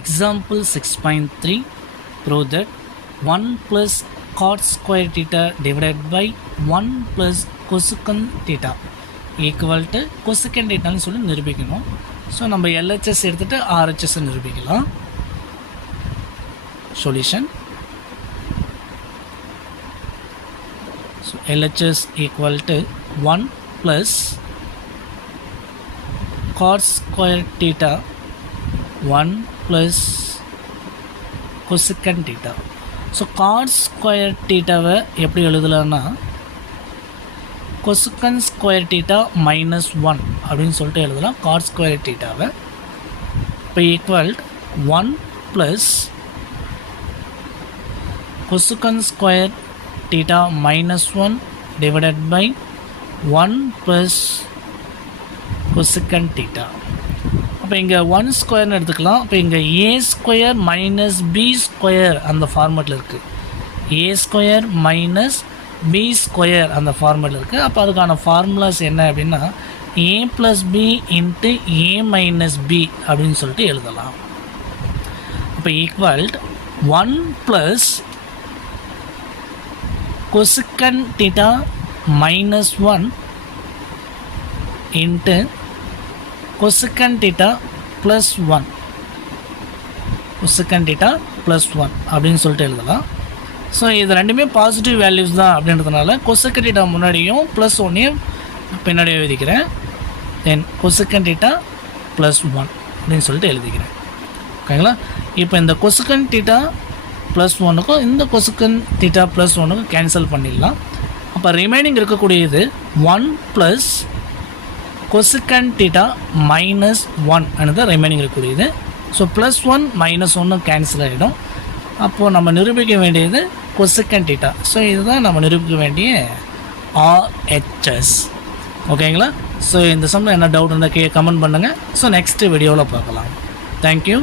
Example 6.3 prove that 1 plus cot square theta divided by 1 plus cosecant theta equal to cosecant theta னு சொல்லி நிரூபிக்கணும். So நம்ம LHS எடுத்துகிட்டு RHS நிரூபிக்கலாம். Solution. So LHS equal to 1 plus cot square theta 1 plus cosecant theta. So cot square thetaவை எப்படி எழுதலாம்னா cosecant square theta minus 1 அப்படின்னு சொல்லிட்டு எழுதலாம். cot square thetaவை இப்போ equal 1 plus cosecant square theta minus 1 divided by 1 plus cosecant theta. அப்போ இங்கே 1 ஸ்கொயர்னு எடுத்துக்கலாம். அப்போ இங்கே a square minus b square அந்த ஃபார்மேட்டில் இருக்குது. a square minus b square அந்த ஃபார்மேட்டில் இருக்குது. அப்போ அதுக்கான ஃபார்முலாஸ் என்ன அப்படின்னா a plus b into a minus b அப்படின்னு சொல்லிட்டு எழுதலாம். அப்போ equal 1 plus cosecant theta minus 1 into cosecant theta plus 1 cosecant theta plus 1 அப்படின்னு சொல்லிட்டு எழுதலாம். ஸோ இது ரெண்டுமே பாசிட்டிவ் வேல்யூஸ் தான் அப்படின்றதுனால cosecant theta முன்னாடியும் ப்ளஸ் ஒன்னையும் பின்னாடியும் எழுதிக்கிறேன். தென் cosecant theta plus 1 அப்படின்னு சொல்லிட்டு எழுதிக்கிறேன். ஓகேங்களா? இப்போ இந்த cosecant theta ப்ளஸ் 1க்கும் இந்த cosecant theta ப்ளஸ் 1க்கும் கேன்சல் பண்ணிடலாம். அப்போ ரிமைனிங் இருக்கக்கூடியது 1 plus cosecant theta minus 1 another remaining இருக்கக்கூடியது. ஸோ ப்ளஸ் 1 மைனஸ் 1 கேன்சல் ஆகிடும். அப்போது நம்ம நிரூபிக்க வேண்டியது cosecant theta. ஸோ இதுதான் நம்ம நிரூபிக்க வேண்டிய RHS. ஓகேங்களா? ஸோ இந்த சம்மில் என்ன டவுட் இருந்தால் கமெண்ட் பண்ணுங்கள். ஸோ நெக்ஸ்ட் வீடியோவில் பார்க்கலாம். தேங்க்யூ.